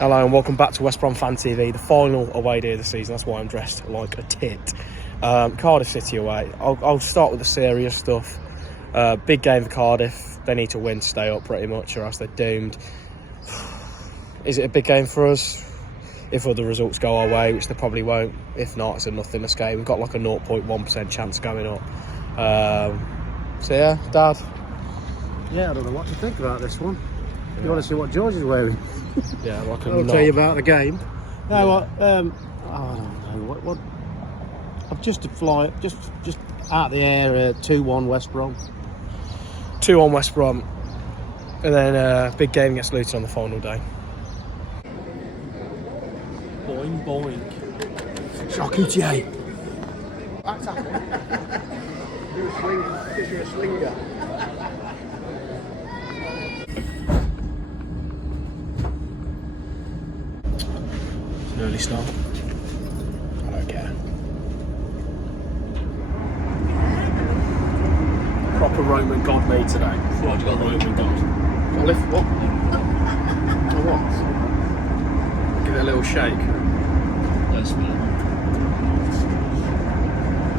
Hello and welcome back to West Brom Fan TV, the final away day of the season. That's why I'm dressed like a tit. Cardiff City away. I'll start with the serious stuff. Big game for Cardiff. They need to win to stay up pretty much, or else they're doomed. Is it a big game for us? If other results go our way, which they probably won't. If not, it's a nothingness game. We've got like a 0.1% chance going up. So yeah, Dad. Yeah, I don't know what to think about this one. You want to see what George is wearing? Yeah, like I'll tell you about the game. No, I don't know. What? I've just to fly, just out the air. 2-1 West Brom. 2-1 West Brom, and then big game against Luton on the final day. Boing boing. Shocky J. You're a slinger. An early start. I don't care. Proper Roman god made today. What? You got Roman god? Olive? What? Or what? Give it a little shake. Don't spill it.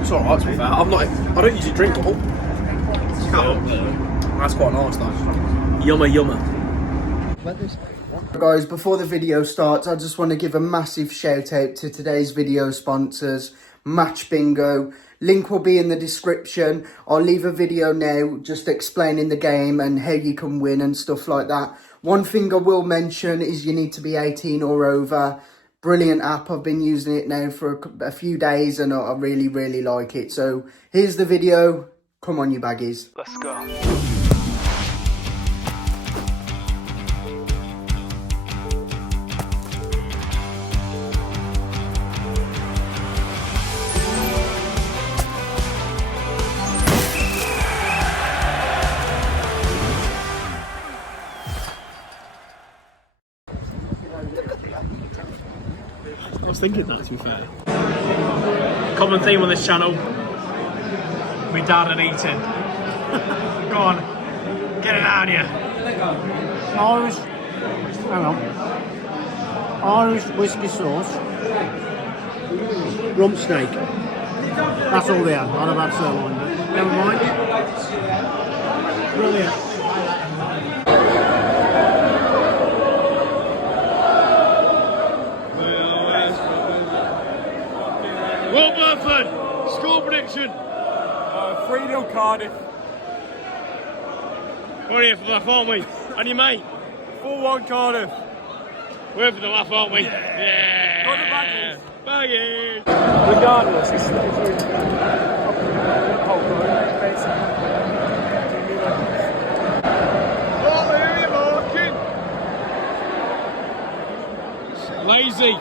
It's alright to be fair. I don't usually drink all. That's quite nice though. Yummer. Guys, before the video starts, I just want to give a massive shout out to today's video sponsors, Match Bingo. Link will be in the description. I'll leave a video now just explaining the game and how you can win and stuff like that. One thing I will mention is you need to be 18 or over. Brilliant app. I've been using it now for a few days and I really like it. So here's the video. Come on, you baggies. Let's go. I was thinking that, to be fair. Common theme on this channel: me dad and eating. Go on, get it out of you. Irish whiskey sauce, rump steak. That's all they have. I'd have had sirloin, but never mind. Brilliant. Will Burford, score prediction. 3-0 Cardiff. We're here for the laugh, aren't we? And your mate? 4-1 Cardiff. We're for the laugh, aren't we? Yeah. Got the baggies. Regardless, it's Oh, here you're marking. Lazy.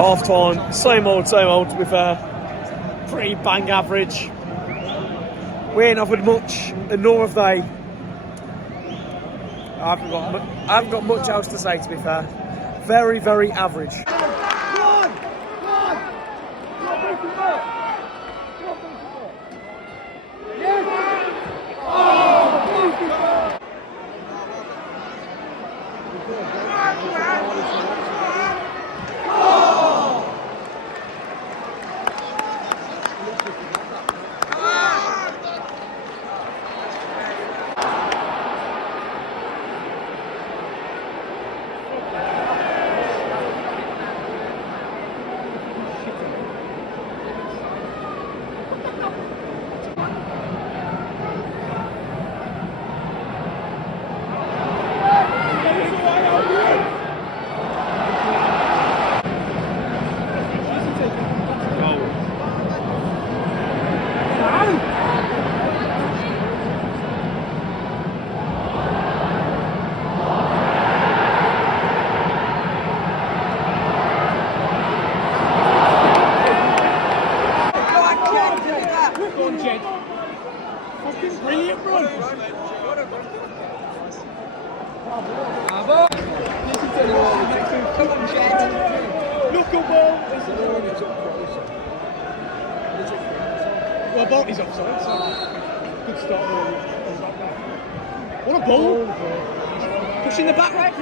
Half time, same old, to be fair. Pretty bang average. We ain't offered much, and nor have they. I haven't got much else to say, to be fair. Very, very average. Brilliant run. Knuckleball. Well, Bolton's offside, so good start. What a ball! Pushing the back right.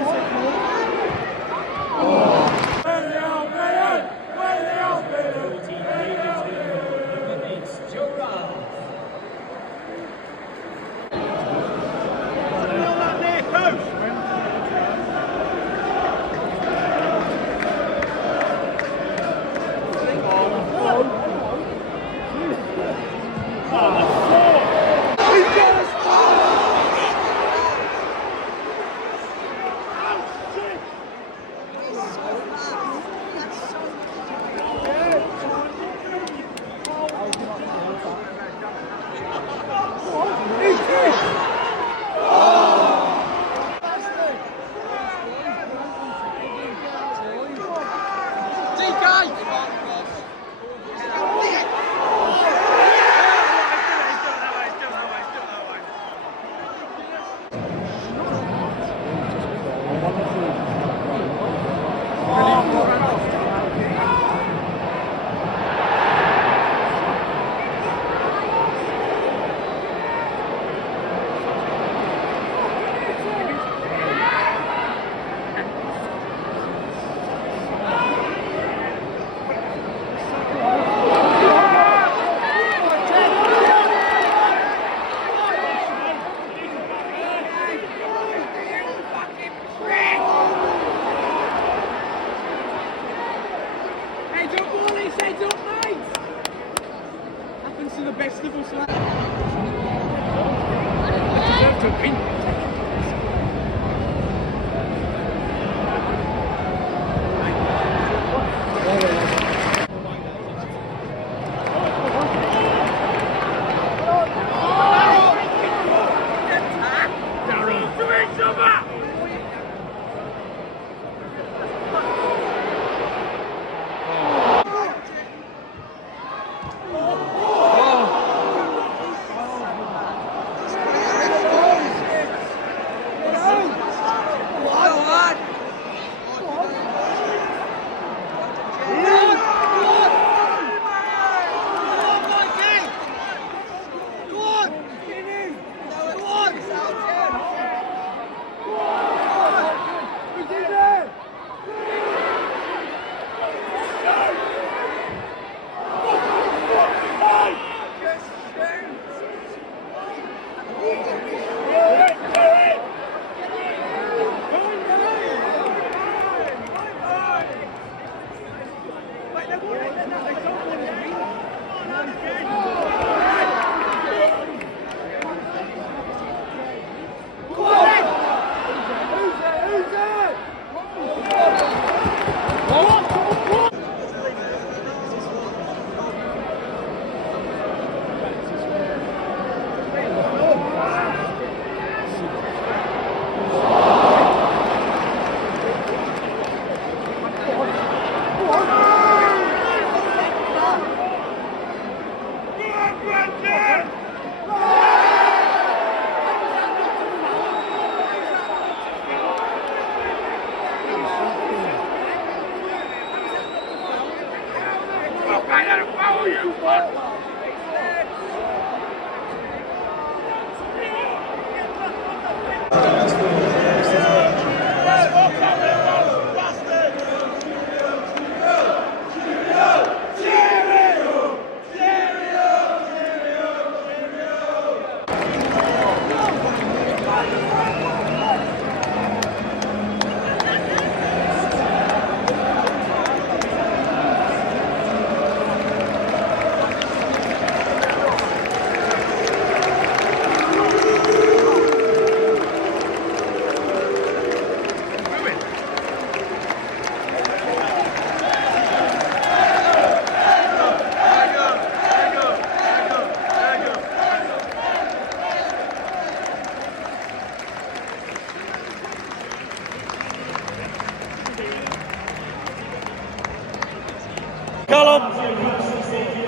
Callum,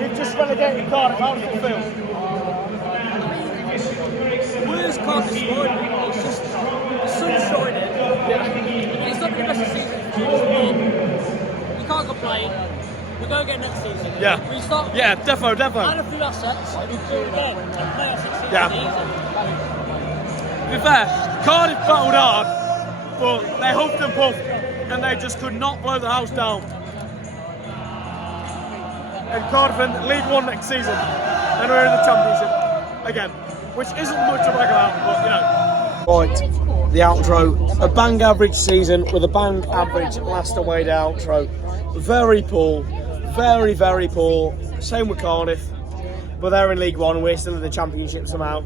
we've just relegated Cardiff. How does it feel? Where's Cardiff scoring? It's just the sun's shining. It's not the best of season. You can't complain. We're going to get next season. Yeah. We start. Yeah, defo. Add a few assets. We do it again. And play assets. Yeah. To be fair, Cardiff battled hard, but they huffed and puffed, and they just could not blow the house down. And Cardiff in League One next season, and we're in the Championship again, which isn't much to brag about, but you know. Right, the outro. A bang average season with a bang average last away day outro. Very poor, very, very poor. Same with Cardiff, but they're in League One, we're still in the Championship somehow.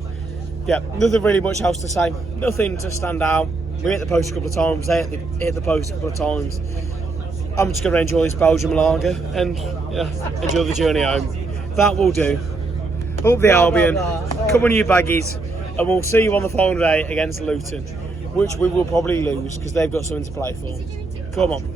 Yeah, nothing really much else to say. Nothing to stand out. We hit the post a couple of times, they hit the post a couple of times. I'm just going to enjoy this Belgium lager and enjoy the journey home. That will do. Up the Albion, come on you baggies, and we'll see you on the final day against Luton, which we will probably lose because they've got something to play for. Come on.